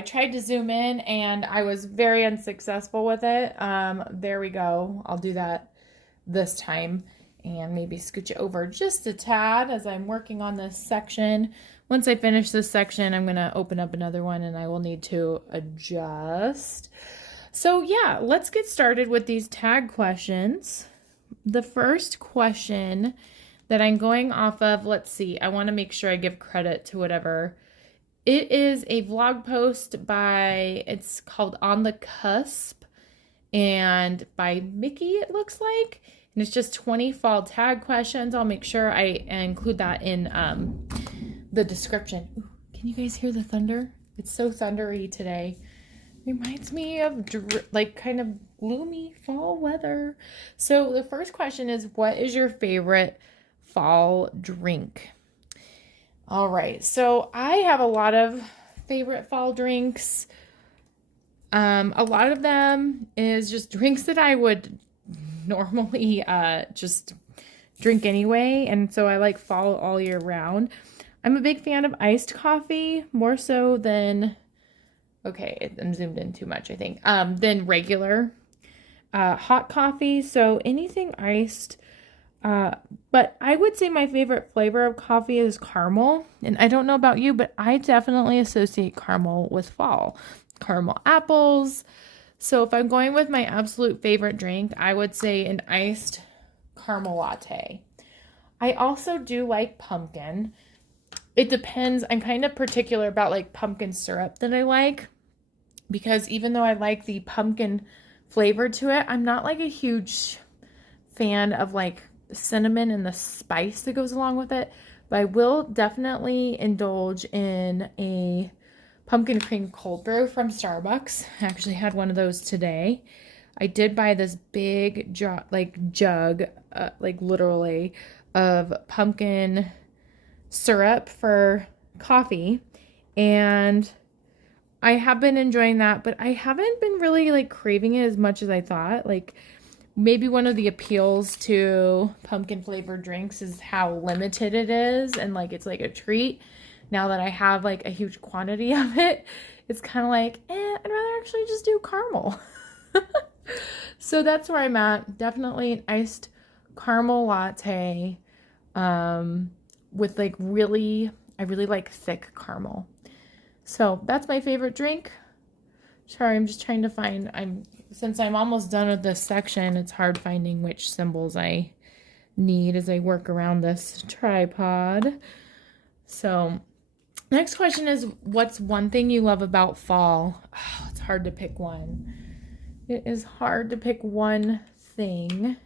I tried to zoom in and I was very unsuccessful with it. There we go. I'll do that this time and maybe scooch it over just a tad as I'm working on this section. Once I finish this section, I'm going to open up another one and I will need to adjust. So yeah, let's get started with these tag questions. The first question that I'm going off of, let's see, I want to make sure I give credit to whatever. It is a vlog post by, it's called On the Cusp, and by Mickey, it looks like. And it's just 20 fall tag questions. I'll make sure I include that in the description. Ooh, can you guys hear the thunder? It's so thundery today. Reminds me of like kind of gloomy fall weather. So the first question is, what is your favorite fall drink? All right, so I have a lot of favorite fall drinks. A lot of them is just drinks that I would normally just drink anyway, and so I like fall all year round. I'm a big fan of iced coffee, more so than, okay, I'm zoomed in too much, I think, than regular hot coffee. So anything iced. But I would say my favorite flavor of coffee is caramel. And I don't know about you, but I definitely associate caramel with fall. Caramel apples. So if I'm going with my absolute favorite drink, I would say an iced caramel latte. I also do like pumpkin. It depends. I'm kind of particular about like pumpkin syrup that I like, because even though I like the pumpkin flavor to it, I'm not like a huge fan of like cinnamon and the spice that goes along with it. But I will definitely indulge in a pumpkin cream cold brew from Starbucks. I actually had one of those today. I did buy this big jug, like literally, of pumpkin syrup for coffee, and I have been enjoying that, but I haven't been really like craving it as much as I thought. Like maybe one of the appeals to pumpkin flavored drinks is how limited it is, and like it's like a treat. Now that I have like a huge quantity of it, it's kind of like, I'd rather actually just do caramel. So that's where I'm at. Definitely an iced caramel latte with like I really like thick caramel. So that's my favorite drink. Sorry, I'm just trying to find, since I'm almost done with this section, it's hard finding which symbols I need as I work around this tripod. So next question is, what's one thing you love about fall? Oh, it's hard to pick one. It is hard to pick one thing.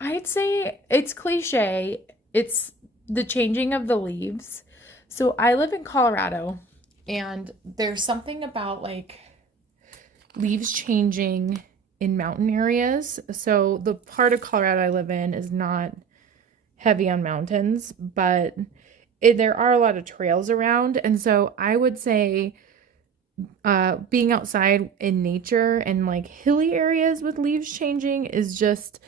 I'd say it's cliche. It's the changing of the leaves. So I live in Colorado, and there's something about like leaves changing in mountain areas. So the part of Colorado I live in is not heavy on mountains, but there are a lot of trails around. And so I would say being outside in nature and like hilly areas with leaves changing is just,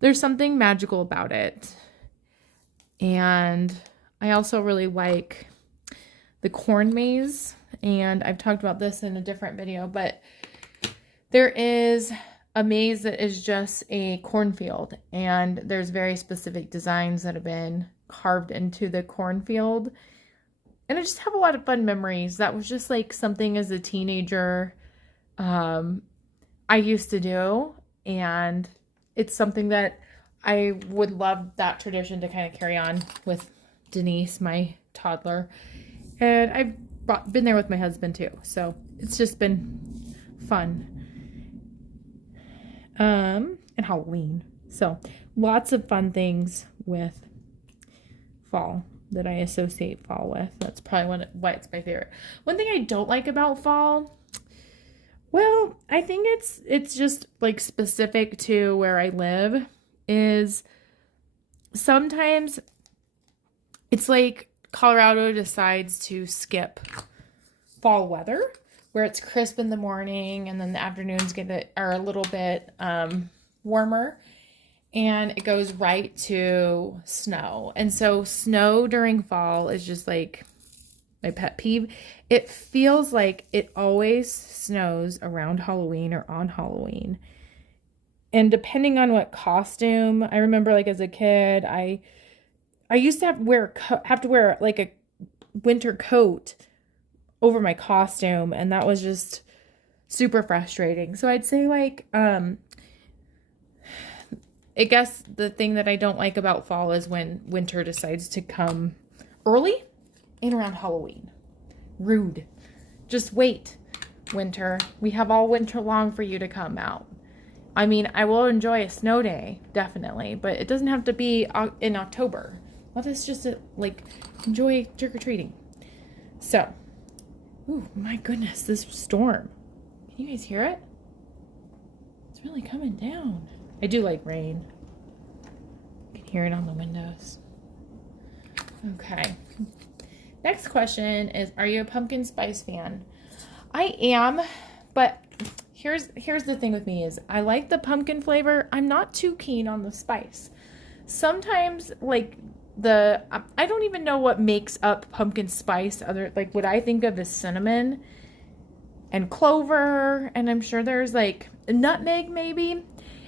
there's something magical about it. And I also really like the corn maze, and I've talked about this in a different video, but there is a maze that is just a cornfield, and there's very specific designs that have been carved into the cornfield. And I just have a lot of fun memories. That was just like something as a teenager I used to do, and it's something that I would love that tradition to kind of carry on with Denise, my toddler. And I've been there with my husband too, so it's just been fun. And Halloween. So lots of fun things with fall that I associate fall with. That's probably why it's my favorite. One thing I don't like about fall, well, I think it's just like specific to where I live, is sometimes it's like Colorado decides to skip fall weather, where it's crisp in the morning and then the afternoons are a little bit warmer, and it goes right to snow. And so snow during fall is just like my pet peeve. It feels like it always snows around Halloween or on Halloween. And depending on what costume, I remember like as a kid, I used to have to wear like a winter coat over my costume, and that was just super frustrating. So I'd say like I guess the thing that I don't like about fall is when winter decides to come early and around Halloween. Rude. Just wait, winter. We have all winter long for you to come out. I mean, I will enjoy a snow day, definitely, but it doesn't have to be in October. Let us just like enjoy trick-or-treating. So, ooh, my goodness, this storm. Can you guys hear it? It's really coming down. I do like rain. You can hear it on the windows. Okay. Next question is, are you a pumpkin spice fan? I am, but here's the thing with me is I like the pumpkin flavor. I'm not too keen on the spice. Sometimes like I don't even know what makes up pumpkin spice. Like what I think of is cinnamon and clover, and I'm sure there's like nutmeg maybe.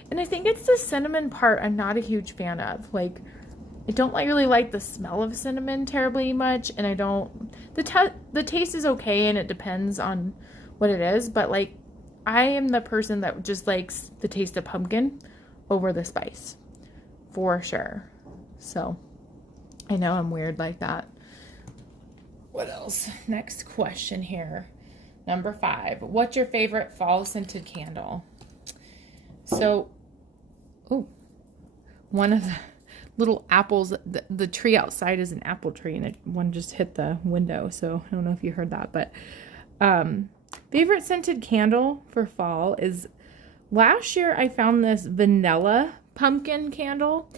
And I think it's the cinnamon part I'm not a huge fan of. Like, I don't really like the smell of cinnamon terribly much, and I don't, the taste is okay, and it depends on what it is, but like, I am the person that just likes the taste of pumpkin over the spice, for sure. So, I know I'm weird like that. What else? Next question here. Number 5. What's your favorite fall scented candle? So, one of the little apples, the tree outside is an apple tree, and one just hit the window, so I don't know if you heard that, but favorite scented candle for fall is, last year I found this vanilla pumpkin candle,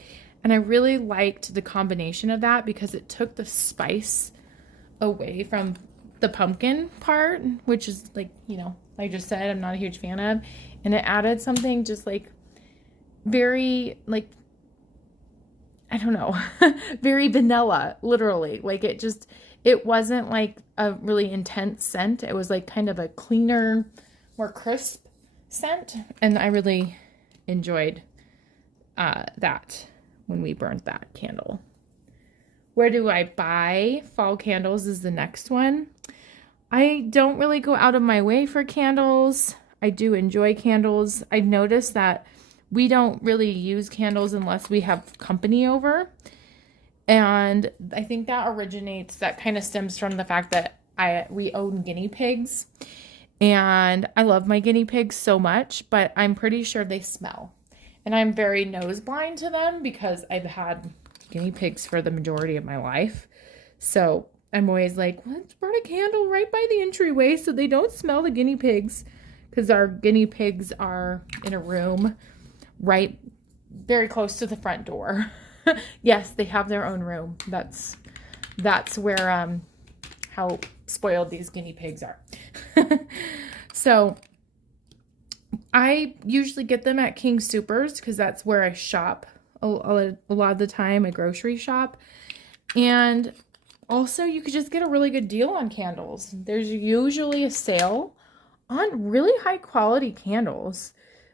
and I really liked the combination of that because it took the spice away from the pumpkin part, which is like, you know, like I just said, I'm not a huge fan of, and it added something just like very, like, I don't know, very vanilla, literally. Like it wasn't like a really intense scent. It was like kind of a cleaner, more crisp scent. And I really enjoyed that when we burned that candle. Where do I buy fall candles is the next one. I don't really go out of my way for candles. I do enjoy candles. I noticed that we don't really use candles unless we have company over. And I think that kind of stems from the fact that we own guinea pigs. And I love my guinea pigs so much, but I'm pretty sure they smell. And I'm very nose blind to them because I've had guinea pigs for the majority of my life. So I'm always like, let's burn a candle right by the entryway so they don't smell the guinea pigs. Because our guinea pigs are in a room right very close to the front door. Yes, they have their own room. That's where how spoiled these guinea pigs are. So I usually get them at King Soopers because that's where I shop a lot of the time. I grocery shop. And also you could just get a really good deal on candles. There's usually a sale on really high quality candles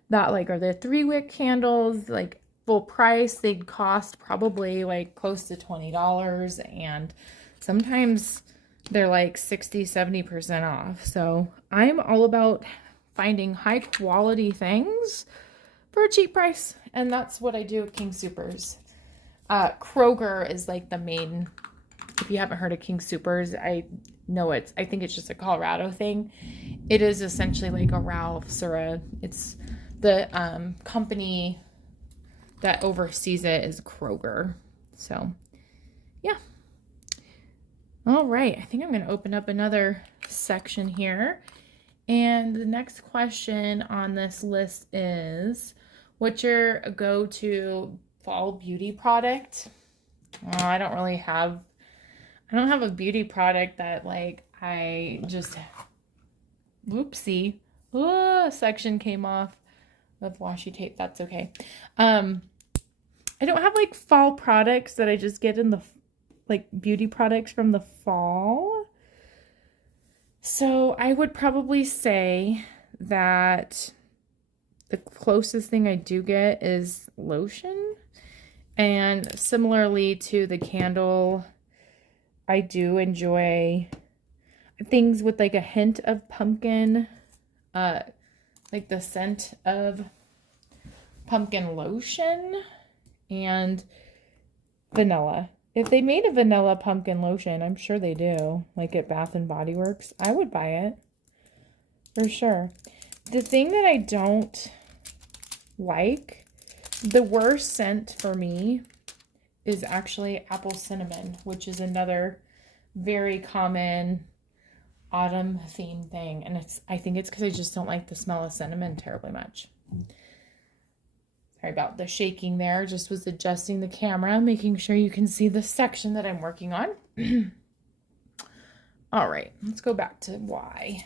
that like are the 3-wick candles, like full price. They'd cost probably like close to $20, and sometimes they're like 60-70% off. So I'm all about finding high quality things for a cheap price, and that's what I do at King Soopers. Kroger is like the main. If you haven't heard of King Soopers, I think it's just a Colorado thing. It is essentially like a Ralph's or it's the company that oversees it is Kroger. So, yeah. All right. I think I'm going to open up another section here. And the next question on this list is, what's your go-to fall beauty product? I don't have a beauty product that like I just, whoopsie, section came off of washi tape. That's okay. I don't have like fall products that I just get in the like beauty products from the fall. So I would probably say that the closest thing I do get is lotion. And similarly to the candle, I do enjoy things with like a hint of pumpkin, like the scent of pumpkin lotion and vanilla. If they made a vanilla pumpkin lotion, I'm sure they do, like at Bath and Body Works, I would buy it for sure. The thing that I don't like, the worst scent for me is actually apple cinnamon, which is another very common autumn theme thing. And I think it's because I just don't like the smell of cinnamon terribly much. Sorry about the shaking there. Just was adjusting the camera, making sure you can see the section that I'm working on. All right, let's go back to Y,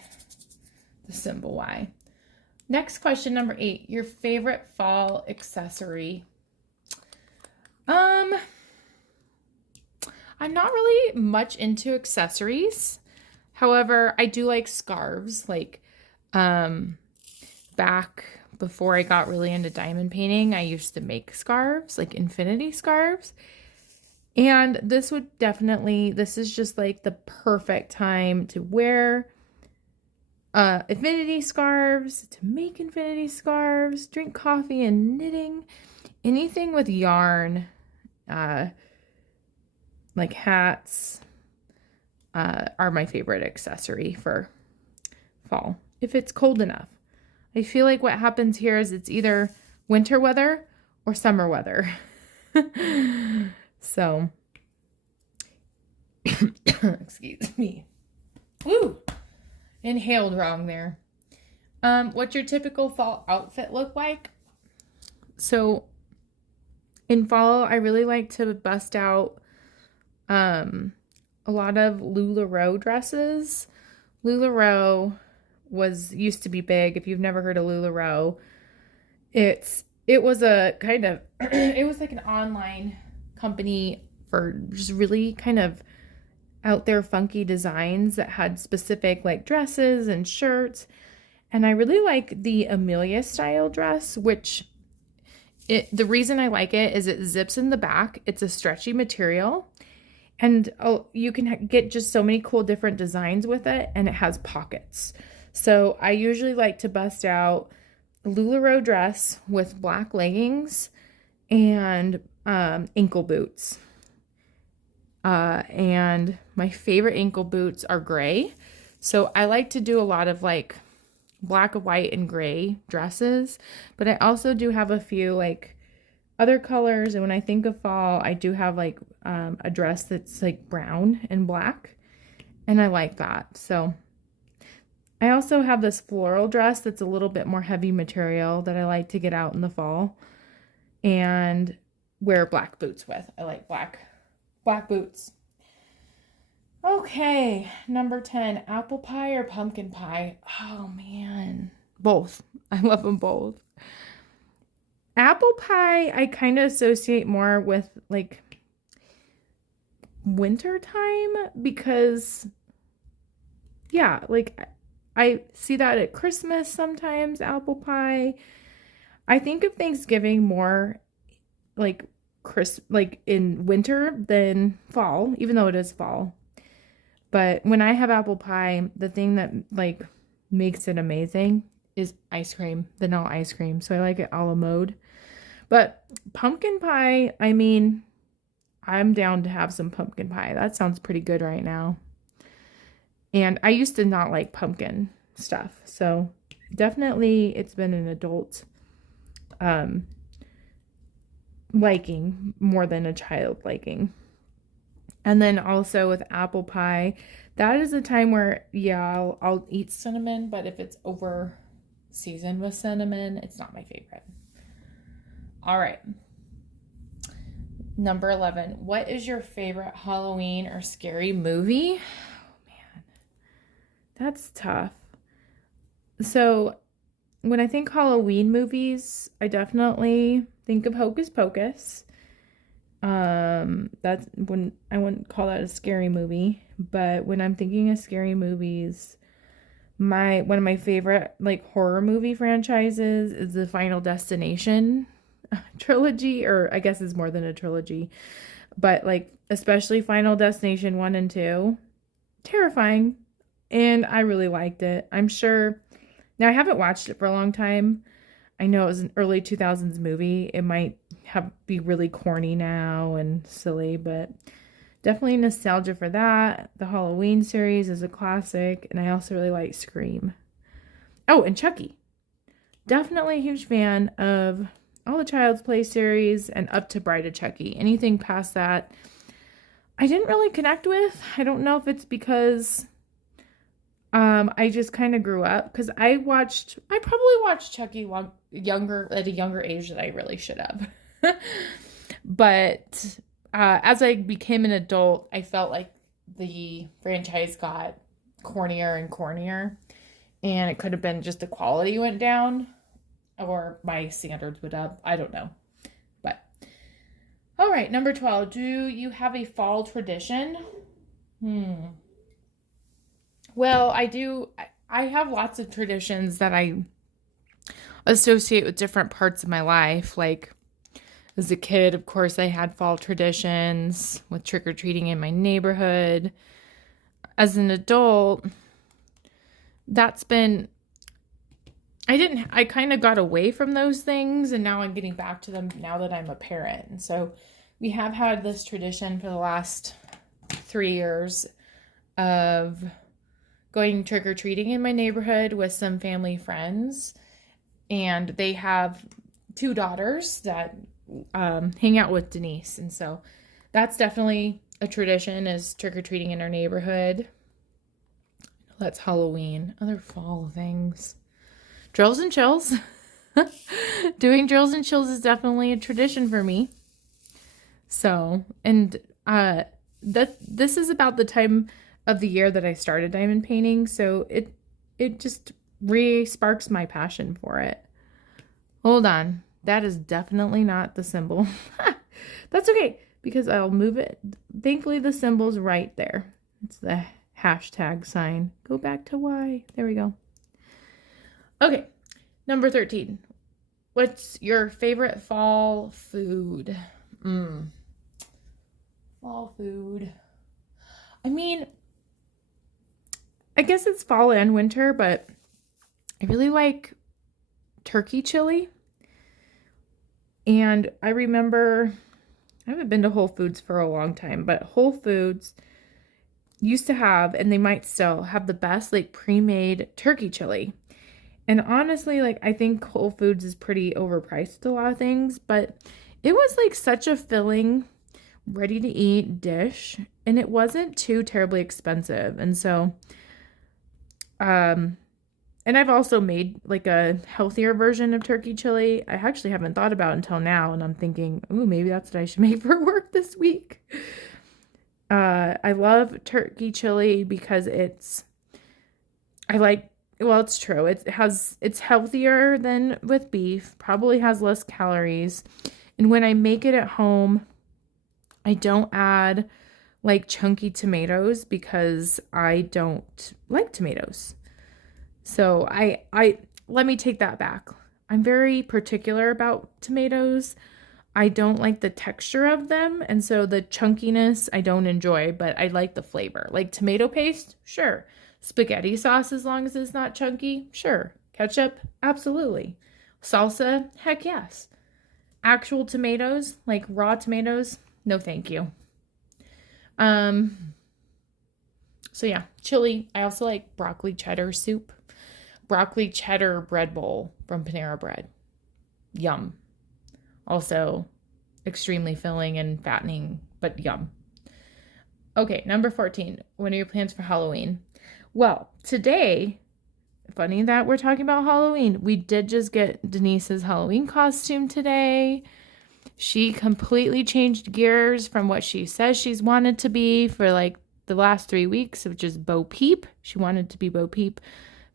the symbol Y. Next question, number 8, your favorite fall accessory. I'm not really much into accessories. However, I do like scarves. Like, back before I got really into diamond painting, I used to make scarves, like infinity scarves. And this is just like the perfect time to wear infinity scarves, to make infinity scarves, drink coffee and knitting. Anything with yarn, like hats, are my favorite accessory for fall, if it's cold enough. I feel like what happens here is it's either winter weather or summer weather. So, excuse me. Woo! Inhaled wrong there. What's your typical fall outfit look like? So, in fall, I really like to bust out a lot of LuLaRoe dresses. LuLaRoe used to be big. If you've never heard of LuLaRoe, it was a kind of it was like an online company for just really kind of out there funky designs that had specific like dresses and shirts. And I really like the Amelia style dress, which the reason I like it is it zips in the back. It's a stretchy material. And you can get just so many cool different designs with it, and it has pockets. So I usually like to bust out a LuLaRoe dress with black leggings and ankle boots. And my favorite ankle boots are gray. So I like to do a lot of like black, white, and gray dresses. But I also do have a few like other colors, and when I think of fall, I do have like a dress that's like brown and black, and I like that. So I also have this floral dress that's a little bit more heavy material that I like to get out in the fall and wear black boots with. I like black boots. Okay, number 10, apple pie or pumpkin pie? Oh man, both. I love them both. Apple pie, I kind of associate more with like winter time because, yeah, like I see that at Christmas sometimes, apple pie. I think of Thanksgiving more like like in winter than fall, even though it is fall. But when I have apple pie, the thing that like makes it amazing is ice cream, vanilla ice cream. So I like it a la mode. But pumpkin pie, I mean, I'm down to have some pumpkin pie. That sounds pretty good right now. And I used to not like pumpkin stuff. So definitely it's been an adult liking more than a child liking. And then also with apple pie, that is a time where, yeah, I'll eat cinnamon. But if it's over seasoned with cinnamon, it's not my favorite. All right. Number 11. What is your favorite Halloween or scary movie? Oh, man. That's tough. So when I think Halloween movies, I definitely think of Hocus Pocus. That's when I wouldn't call that a scary movie. But when I'm thinking of scary movies, One of my favorite like horror movie franchises is the Final Destination trilogy, or I guess it's more than a trilogy, but like especially Final Destination 1 and 2. Terrifying, and I really liked it. I'm sure now I haven't watched it for a long time. I know it was an early 2000s movie. It might be really corny now and silly, but definitely nostalgia for that. The Halloween series is a classic, and I also really like Scream. Oh, and Chucky. Definitely a huge fan of all the Child's Play series and up to Bride of Chucky. Anything past that, I didn't really connect with. I don't know if it's because I just kind of grew up, because I probably watched Chucky at a younger age than I really should have. But as I became an adult, I felt like the franchise got cornier and cornier, and it could have been just the quality went down or my standards went up. I don't know. But all right, number 12. Do you have a fall tradition? Well, I do. I have lots of traditions that I associate with different parts of my life. Like as a kid, of course, I had fall traditions with trick-or-treating in my neighborhood. As an adult, I kind of got away from those things, and now I'm getting back to them now that I'm a parent. And so we have had this tradition for the last 3 years of going trick-or-treating in my neighborhood with some family friends. And they have 2 daughters that hang out with Denise. And so that's definitely a tradition, is trick-or-treating in our neighborhood. That's Halloween. Other fall things. Drills and chills. Doing drills and chills is definitely a tradition for me. So, and this is about the time of the year that I started diamond painting. So it just re-sparks my passion for it. Hold on. That is definitely not the symbol. That's okay, because I'll move it. Thankfully, the symbol's right there. It's the hashtag sign. Go back to Y. There we go. Okay, number 13. What's your favorite fall food? Fall food. I mean, I guess it's fall and winter, but I really like turkey chili. And I remember, I haven't been to Whole Foods for a long time, but Whole Foods used to have, and they might still have, the best like pre-made turkey chili. And honestly, like I think Whole Foods is pretty overpriced a lot of things, but it was like such a filling, ready to eat dish, and it wasn't too terribly expensive. And so, and I've also made like a healthier version of turkey chili. I actually haven't thought about until now, and I'm thinking, ooh, maybe that's what I should make for work this week. I love turkey chili because it's true. It's healthier than with beef, probably has less calories. And when I make it at home, I don't add like chunky tomatoes because I don't like tomatoes. So let me take that back. I'm very particular about tomatoes. I don't like the texture of them, and so the chunkiness I don't enjoy, but I like the flavor. Like tomato paste, sure. Spaghetti sauce, as long as it's not chunky, sure. Ketchup, absolutely. Salsa, heck yes. Actual tomatoes, like raw tomatoes, no thank you. So yeah, chili. I also like broccoli cheddar soup. Broccoli cheddar bread bowl from Panera Bread. Yum. Also extremely filling and fattening, but yum. Okay, number 14. What are your plans for Halloween? Well, today, funny that we're talking about Halloween. We did just get Denise's Halloween costume today. She completely changed gears from what she says she's wanted to be for like the last 3 weeks, which is Bo Peep. She wanted to be Bo Peep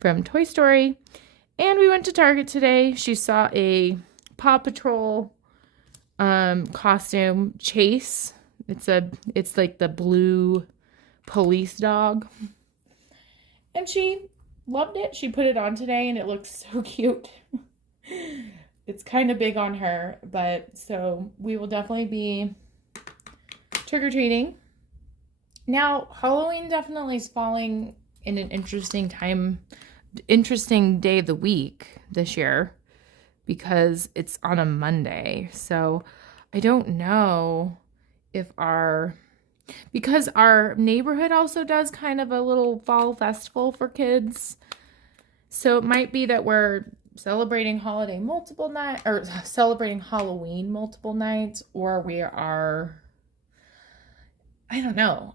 from Toy Story. And we went to Target today. She saw a Paw Patrol costume, Chase. It's like the blue police dog. And she loved it. She put it on today and it looks so cute. It's kind of big on her, but so we will definitely be trick-or-treating. Now, Halloween definitely is falling in an interesting day of the week this year because it's on a Monday. So I don't know if because our neighborhood also does kind of a little fall festival for kids. So it might be that we're celebrating Halloween multiple nights, or we are, I don't know.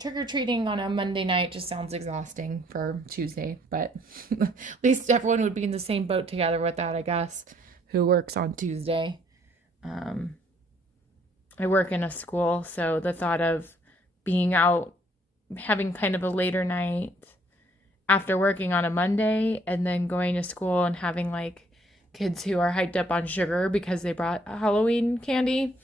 Trick-or-treating on a Monday night just sounds exhausting for Tuesday, but at least everyone would be in the same boat together with that, I guess, who works on Tuesday. I work in a school, so the thought of being out, having kind of a later night after working on a Monday and then going to school and having like kids who are hyped up on sugar because they brought Halloween candy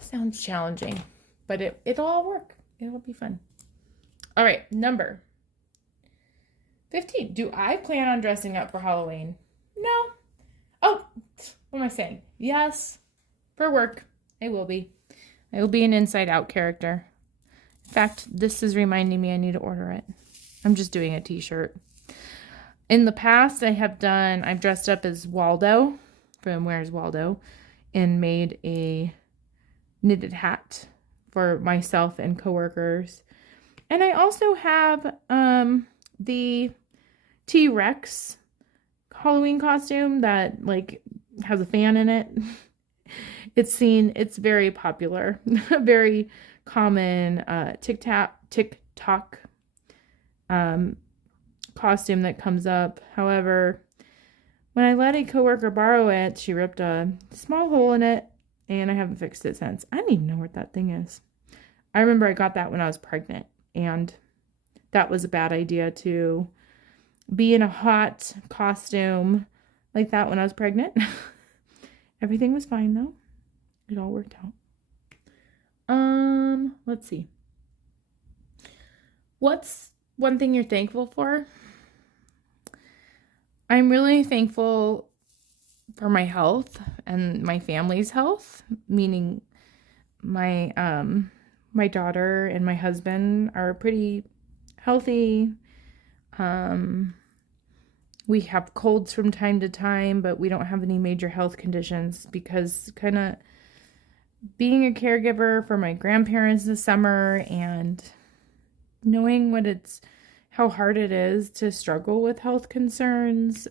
sounds challenging, but it'll all work. It'll be fun. All right, number 15. Do I plan on dressing up for Halloween? No. Oh, what am I saying? Yes. For work, I will be. I will be an Inside Out character. In fact, this is reminding me I need to order it. I'm just doing a t-shirt. In the past, I've dressed up as Waldo from Where's Waldo and made a knitted hat for myself and coworkers. And I also have the T-Rex Halloween costume that like has a fan in it. It's very popular, very common TikTok costume that comes up. However, when I let a coworker borrow it, she ripped a small hole in it, and I haven't fixed it since. I don't even know what that thing is. I remember I got that when I was pregnant, and that was a bad idea to be in a hot costume like that when I was pregnant. Everything was fine though. It all worked out. Let's see. What's one thing you're thankful for? I'm really thankful for my health and my family's health, meaning my daughter and my husband are pretty healthy. We have colds from time to time, but we don't have any major health conditions because kind of being a caregiver for my grandparents this summer and knowing how hard it is to struggle with health concerns,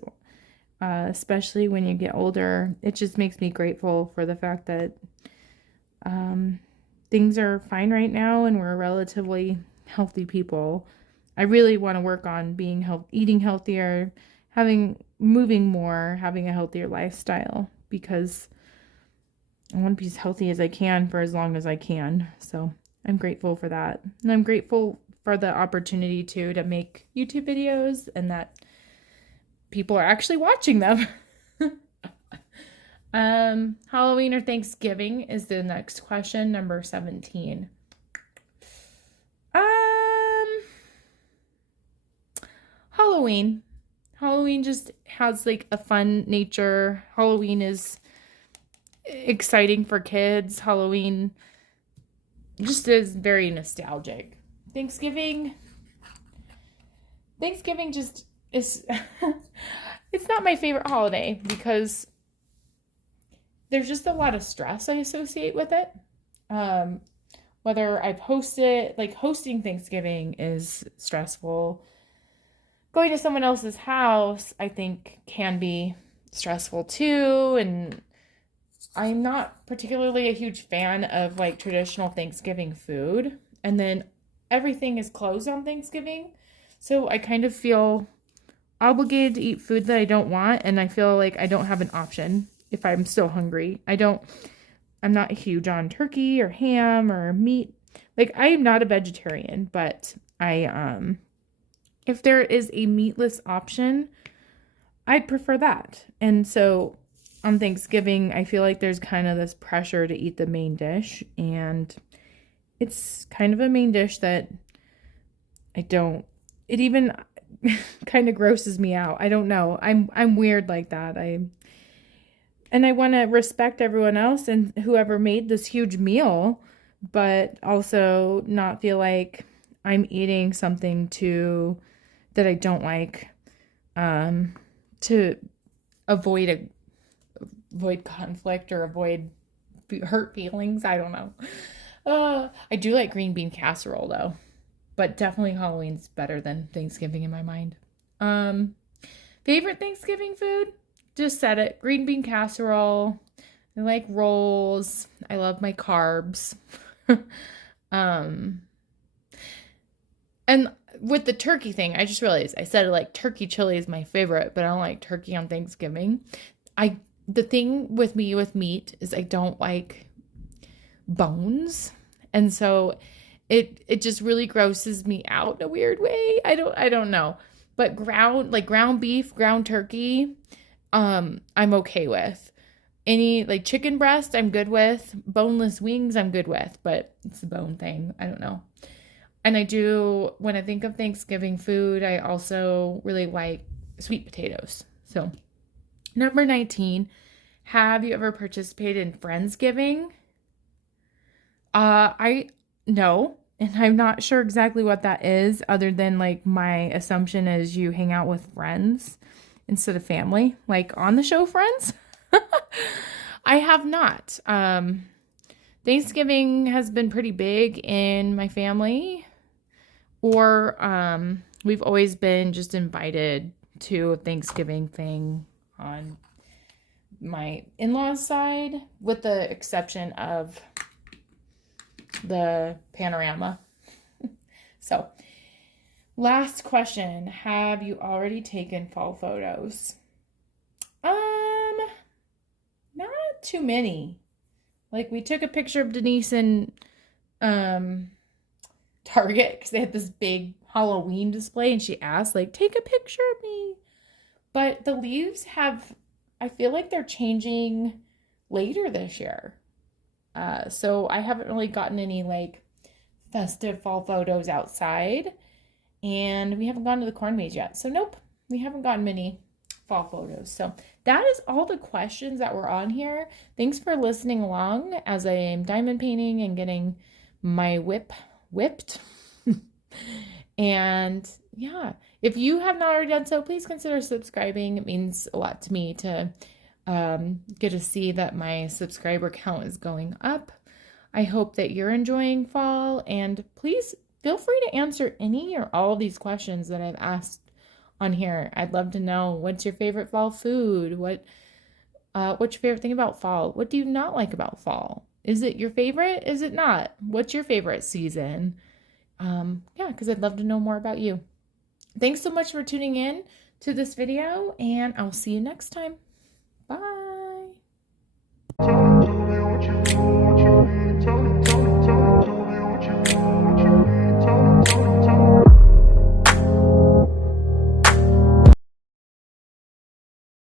especially when you get older, it just makes me grateful for the fact that things are fine right now and we're relatively healthy people. I really want to work on eating healthier, moving more, having a healthier lifestyle because I want to be as healthy as I can for as long as I can. So I'm grateful for that. And I'm grateful for the opportunity to make YouTube videos and that people are actually watching them. Halloween or Thanksgiving is the next question, number 17. Halloween. Halloween just has like a fun nature. Halloween is exciting for kids. Halloween just is very nostalgic. Thanksgiving just is it's not my favorite holiday because there's just a lot of stress I associate with it. Whether I've hosted, like hosting Thanksgiving is stressful. Going to someone else's house, I think, can be stressful too. And I'm not particularly a huge fan of like traditional Thanksgiving food. And then everything is closed on Thanksgiving. So I kind of feel obligated to eat food that I don't want. And I feel like I don't have an option if I'm still hungry. I'm not huge on turkey or ham or meat. Like I am not a vegetarian, but if there is a meatless option, I'd prefer that. And so on Thanksgiving, I feel like there's kind of this pressure to eat the main dish. And it's kind of a main dish that it even kind of grosses me out. I don't know. I'm weird like that. And I want to respect everyone else and whoever made this huge meal, but also not feel like I'm eating something that I don't like, to avoid conflict or avoid hurt feelings. I don't know. I do like green bean casserole though, but definitely Halloween's better than Thanksgiving in my mind. Favorite Thanksgiving food? Just said it. Green bean casserole. I like rolls. I love my carbs. And with the turkey thing, I just realized I said like turkey chili is my favorite, but I don't like turkey on Thanksgiving. The thing with me with meat is I don't like bones. And so it just really grosses me out in a weird way. I don't know. But ground beef, ground turkey, I'm okay with. Any like chicken breast, I'm good with. Boneless wings, I'm good with, but it's the bone thing. I don't know. And when I think of Thanksgiving food, I also really like sweet potatoes. So, number 19, have you ever participated in Friendsgiving? No, and I'm not sure exactly what that is, other than like my assumption is you hang out with friends instead of family, like on the show Friends. I have not. Thanksgiving has been pretty big in my family, or we've always been just invited to a Thanksgiving thing on my in-laws' side, with the exception of the panorama. So, last question. Have you already taken fall photos? Not too many. Like, we took a picture of Denise in Target because they had this big Halloween display, and she asked, like, take a picture of me. But the leaves I feel like they're changing later this year. So I haven't really gotten any like festive fall photos outside, and we haven't gone to the corn maze yet. So nope, we haven't gotten many fall photos. So that is all the questions that were on here. Thanks for listening along as I am diamond painting and getting my whipped. And yeah, if you have not already done so, please consider subscribing. It means a lot to me to get to see that my subscriber count is going up. I hope that you're enjoying fall, and please feel free to answer any or all of these questions that I've asked on here. I'd love to know, what's your favorite fall food? What's your favorite thing about fall? What do you not like about fall? Is it your favorite? Is it not? What's your favorite season? Yeah, because I'd love to know more about you. Thanks so much for tuning in to this video, and I'll see you next time. Bye.